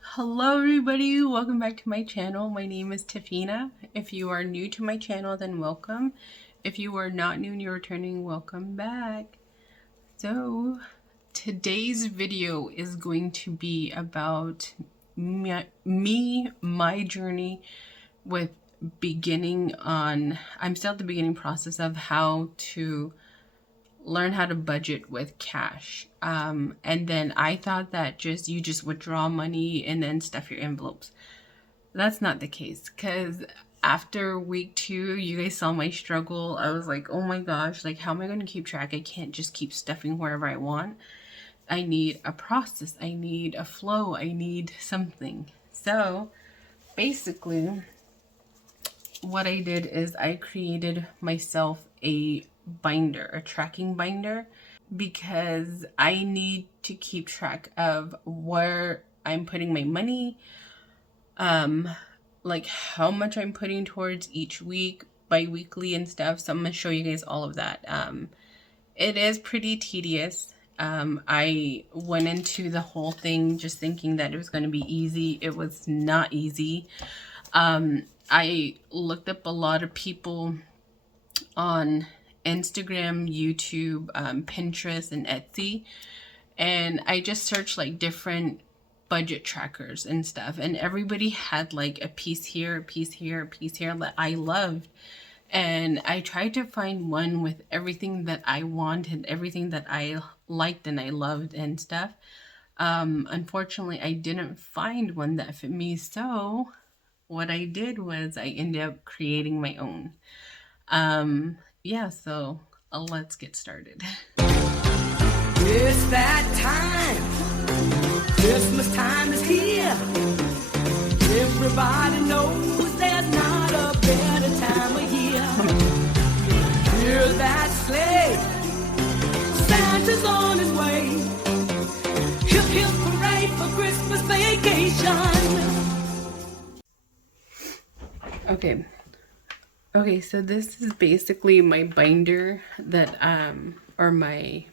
Hello everybody, welcome back to my channel. My name is Tafina. If you are new to my channel, then welcome. If you are not new and you're returning, welcome back. So today's video is going to be about my journey with I'm still at the beginning process of how to learn how to budget with cash. And then I thought that you just withdraw money and then stuff your envelopes. That's not the case, because after week 2, you guys saw my struggle. I was like, oh my gosh, like how am I going to keep track? I can't just keep stuffing wherever I want. I need a process. I need a flow. I need something. So basically what I did is I created myself a tracking binder, because I need to keep track of where I'm putting my money, like how much I'm putting towards each week, bi-weekly and stuff. So I'm gonna show you guys all of that. It is pretty tedious. I went into the whole thing just thinking that it was going to be easy. It was not easy. I looked up a lot of people on Instagram, YouTube, Pinterest, and Etsy, and I just searched like different budget trackers and stuff, and everybody had like a piece here, a piece here, a piece here that I loved. And I tried to find one with everything that I wanted, everything that I liked and I loved and stuff. Unfortunately, I didn't find one that fit me. So what I did was I ended up creating my own. Yeah, so let's get started. It's that time. Christmas time is here. Everybody knows there's not a better time of year. Hear that sleigh. Santa's on his way. Hip hip hooray for Christmas vacation. Okay, so this is basically my binder that or my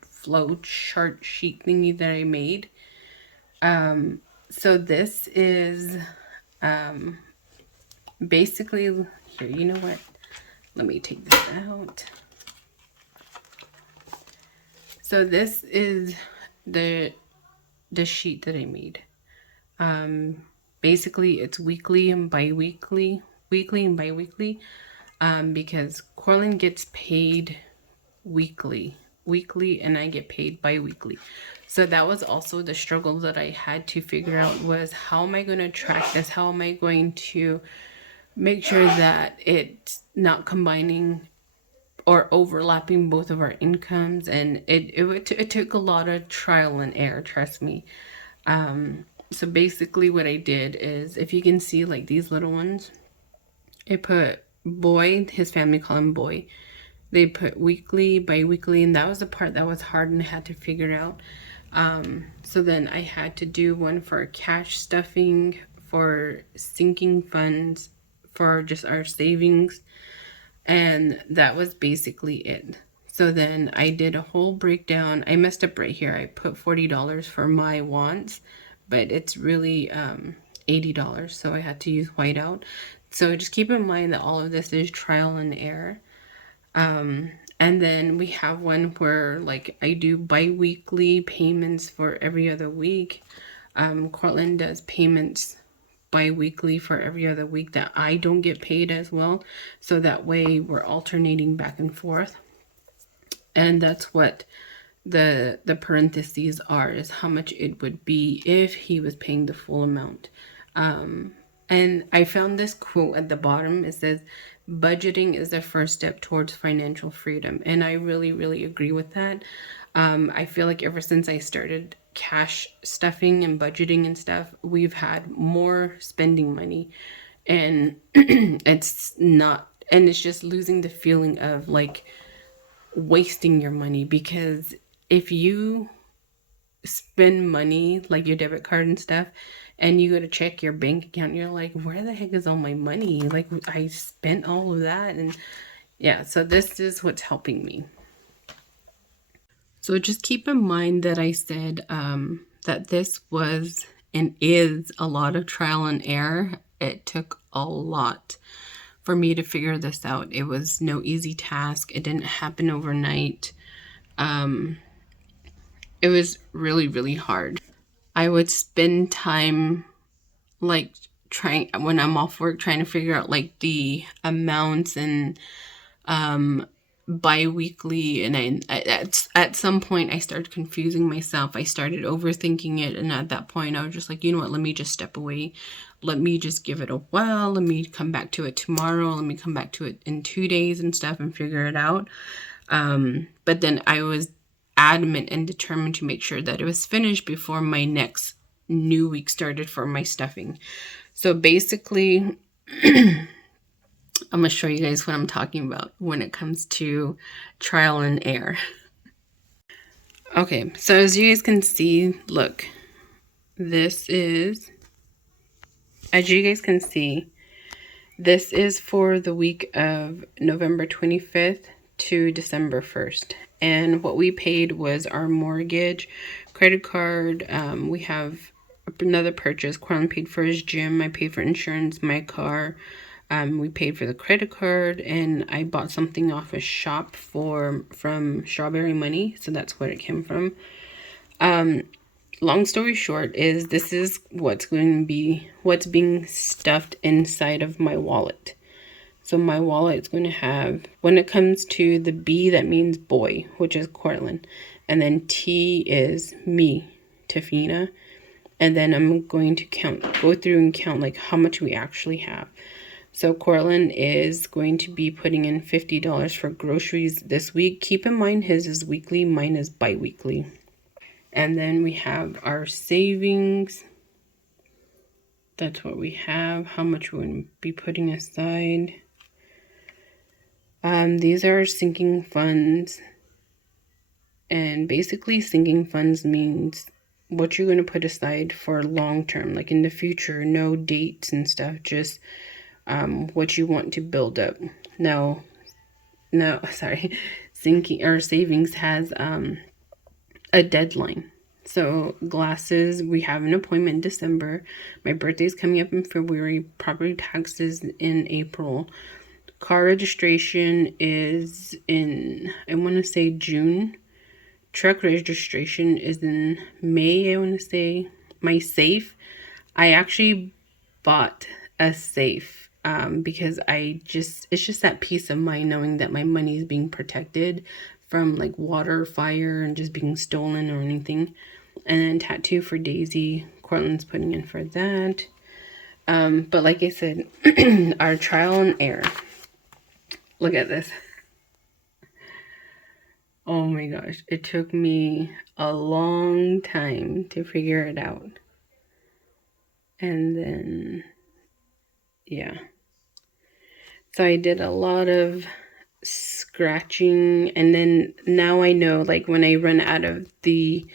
flow chart sheet thingy that I made. So this is basically, here, you know what? Let me take this out. So this is the sheet that I made. Basically it's weekly and bi-weekly, because Corlin gets paid weekly, and I get paid bi-weekly. So that was also the struggle that I had to figure out, was how am I going to track this? How am I going to make sure that it's not combining or overlapping both of our incomes? And it took a lot of trial and error, trust me. So basically what I did is, if you can see like these little ones, I put boy, his family call him boy. They put weekly, bi-weekly, and that was the part that was hard and I had to figure out. So then I had to do one for cash stuffing, for sinking funds, for just our savings, and that was basically it. So then I did a whole breakdown. I messed up right here. I put $40 for my wants, but it's really $80, so I had to use whiteout. So just keep in mind that all of this is trial and error. And then we have one where like I do bi-weekly payments for every other week. Cortland does payments bi-weekly for every other week that I don't get paid as well. So that way we're alternating back and forth. And that's what the parentheses are, is how much it would be if he was paying the full amount. And I found this quote at the bottom. It says, budgeting is the first step towards financial freedom. And I really, really agree with that. I feel like ever since I started cash stuffing and budgeting and stuff, we've had more spending money, and it's just losing the feeling of like wasting your money. Because if you spend money, like your debit card and stuff, and you go to check your bank account, you're like, where the heck is all my money? Like, I spent all of that. And yeah, so this is what's helping me. So just keep in mind that I said that this was and is a lot of trial and error. It took a lot for me to figure this out. It was no easy task. It didn't happen overnight. It was really, really hard. I would spend time like trying when I'm off work trying to figure out like the amounts and bi-weekly, and at some point I started confusing myself. I started overthinking it, and at that point I was just like, you know what, let me just step away. Let me just give it a while. Let me come back to it tomorrow. Let me come back to it in 2 days and stuff and figure it out. But then I was adamant and determined to make sure that it was finished before my next new week started for my stuffing. So basically, I'm going to show you guys what I'm talking about when it comes to trial and error. Okay, so as you guys can see, look, this is, as you guys can see, this is for the week of November 25th to December 1st. And what we paid was our mortgage, credit card. We have another purchase. Corlin paid for his gym. I paid for insurance, my car. We paid for the credit card, and I bought something off a shop from Strawberry Money, so that's where it came from. Long story short is this is what's being stuffed inside of my wallet. So my wallet is going to have, when it comes to the B, that means boy, which is Cortland, and then T is me, Tafina, and then I'm going to go through and count like how much we actually have. So Cortland is going to be putting in $50 for groceries this week. Keep in mind his is weekly, mine is bi-weekly. And then we have our savings. That's what we have, how much we're going to be putting aside. These are sinking funds. And basically sinking funds means what you're going to put aside for long term, like in the future, no dates and stuff, just what you want to build up. No, sorry, sinking or savings has a deadline. So glasses, we have an appointment in December. My birthday's coming up in February. Property taxes in April. Car registration is in, I want to say June. Truck registration is in May, I want to say. My safe, I actually bought a safe because it's just that peace of mind knowing that my money is being protected from like water, fire, and just being stolen or anything. And then tattoo for Daisy, Cortland's putting in for that. But like I said, our trial and error. Look at this. Oh my gosh, it took me a long time to figure it out. And then, yeah. So I did a lot of scratching, and then now I know, like when I run out of the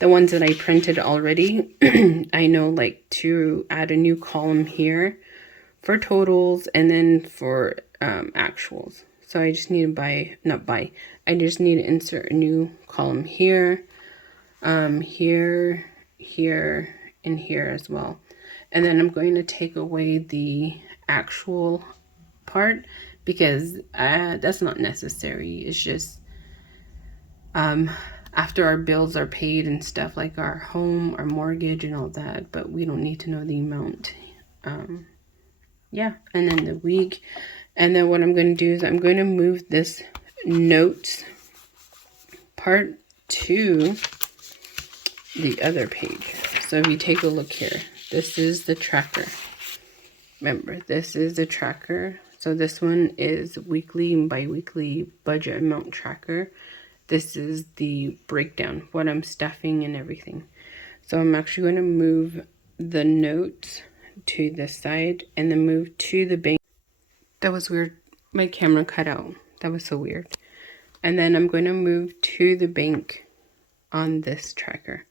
ones that I printed already, I know like to add a new column here for totals and then for actuals. So I just need to I just need to insert a new column here, here, here, and here as well. And then I'm going to take away the actual part because that's not necessary. It's just after our bills are paid and stuff, like our home, our mortgage and all that, but we don't need to know the amount. Yeah, and then the week. And then what I'm going to do is I'm going to move this notes part to the other page. So if you take a look here, this is the tracker. Remember, this is the tracker. So this one is weekly and bi-weekly budget amount tracker. This is the breakdown, what I'm stuffing and everything. So I'm actually going to move the notes to the side and then move to the bank. That was weird. My camera cut out. That was so weird. And then I'm going to move to the bank on this tracker.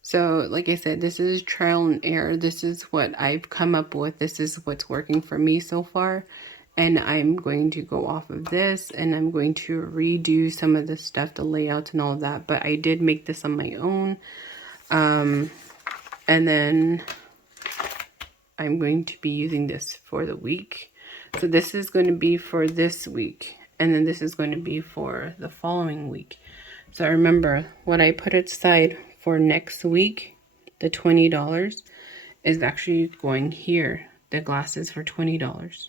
So like I said, this is trial and error. This is what I've come up with. This is what's working for me so far. and I'm going to go off of this, and I'm going to redo some of the stuff, the layouts and all of that. But I did make this on my own. And then I'm going to be using this for the week. So this is going to be for this week, and then this is going to be for the following week. So remember, what I put aside for next week, the $20, is actually going here. The glasses for $20.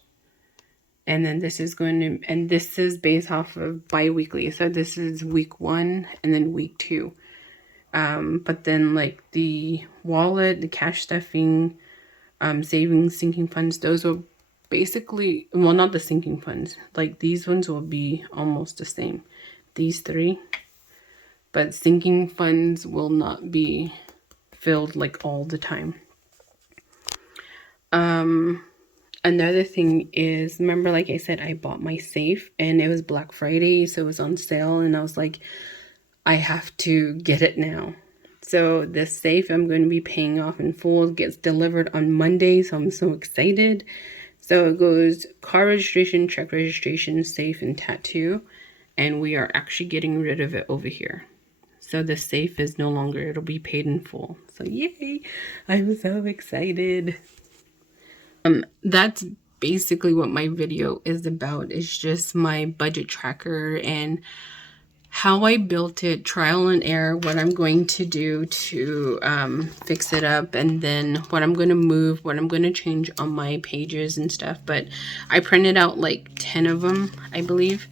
And then this is going to, and this is based off of bi-weekly. So this is week 1 and then week 2. But then like the wallet, the cash stuffing, savings, sinking funds, those will basically, well, not the sinking funds. Like these ones will be almost the same. These 3. But sinking funds will not be filled like all the time. Another thing is, remember, like I said, I bought my safe and it was Black Friday, so it was on sale, and I was like, I have to get it now. So this safe I'm going to be paying off in full. It gets delivered on Monday, so I'm so excited. So it goes car registration, check registration, safe, and tattoo, and we are actually getting rid of it over here. So the safe is no longer, it'll be paid in full. So yay, I'm so excited. That's basically what my video is about. It's just my budget tracker and how I built it, trial and error, what I'm going to do to fix it up, and then what I'm going to move, what I'm going to change on my pages and stuff. But I printed out like 10 of them, I believe.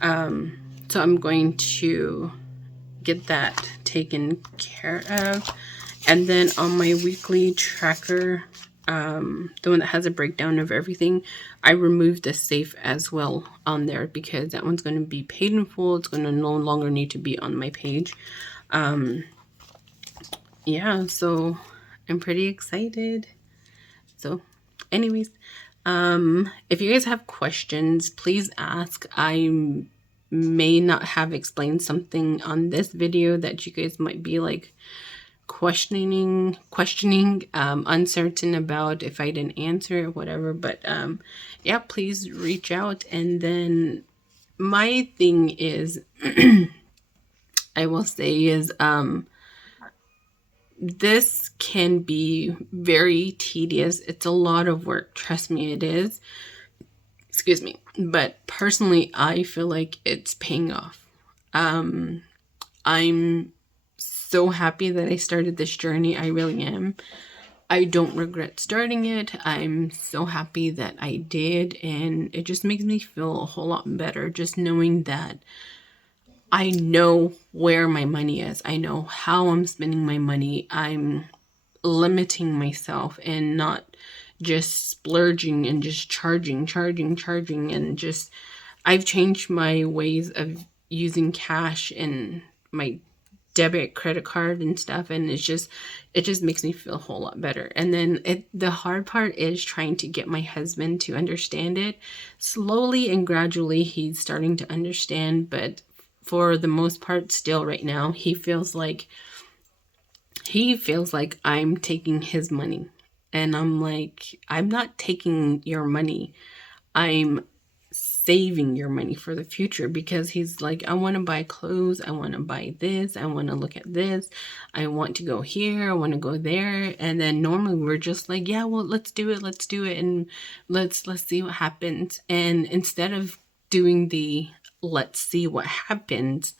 So I'm going to get that taken care of. And then on my weekly tracker, the one that has a breakdown of everything, I removed the safe as well on there because that one's going to be paid in full. It's going to no longer need to be on my page. Yeah, so I'm pretty excited. So anyways, if you guys have questions, please ask. I may not have explained something on this video that you guys might be like questioning, uncertain about if I didn't answer or whatever. But yeah, please reach out. And then my thing is, I will say is, this can be very tedious. It's a lot of work. Trust me, it is. Excuse me. But personally, I feel like it's paying off. I'm so happy that I started this journey. I really am. I don't regret starting it. I'm so happy that I did, and it just makes me feel a whole lot better just knowing that I know where my money is. I know how I'm spending my money. I'm limiting myself and not just splurging and just charging, and just, I've changed my ways of using cash and my debit, credit card and stuff, and it just makes me feel a whole lot better. And then the hard part is trying to get my husband to understand it. Slowly and gradually he's starting to understand, but for the most part still right now he feels like I'm taking his money. And I'm like, I'm not taking your money. I'm saving your money for the future, because he's like, I want to buy clothes, I want to buy this, I want to look at this, I want to go here, I want to go there. And then normally we're just like, yeah, well, let's do it, and let's see what happens. And instead of doing the let's see what happens,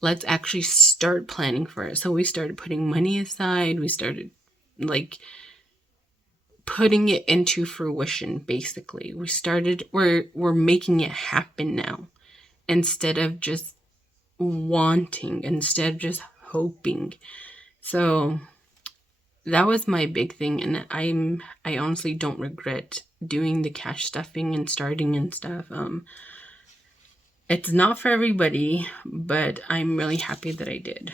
let's actually start planning for it. So we started putting money aside. We started like putting it into fruition. Basically, we're making it happen now, instead of just wanting, instead of just hoping. So that was my big thing, and I honestly don't regret doing the cash stuffing and starting and stuff. It's not for everybody, but I'm really happy that I did.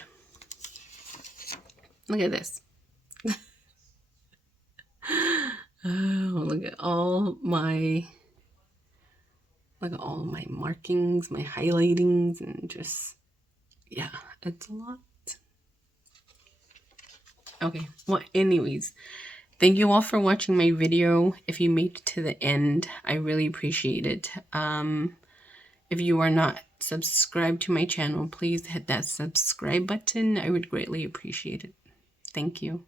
Look at this. Oh, look at all my markings, my highlightings, and just, yeah, it's a lot. Okay, well, anyways, Thank you all for watching my video. If you made it to the end, I really appreciate it. If you are not subscribed to my channel, please hit that subscribe button. I would greatly appreciate it. Thank you.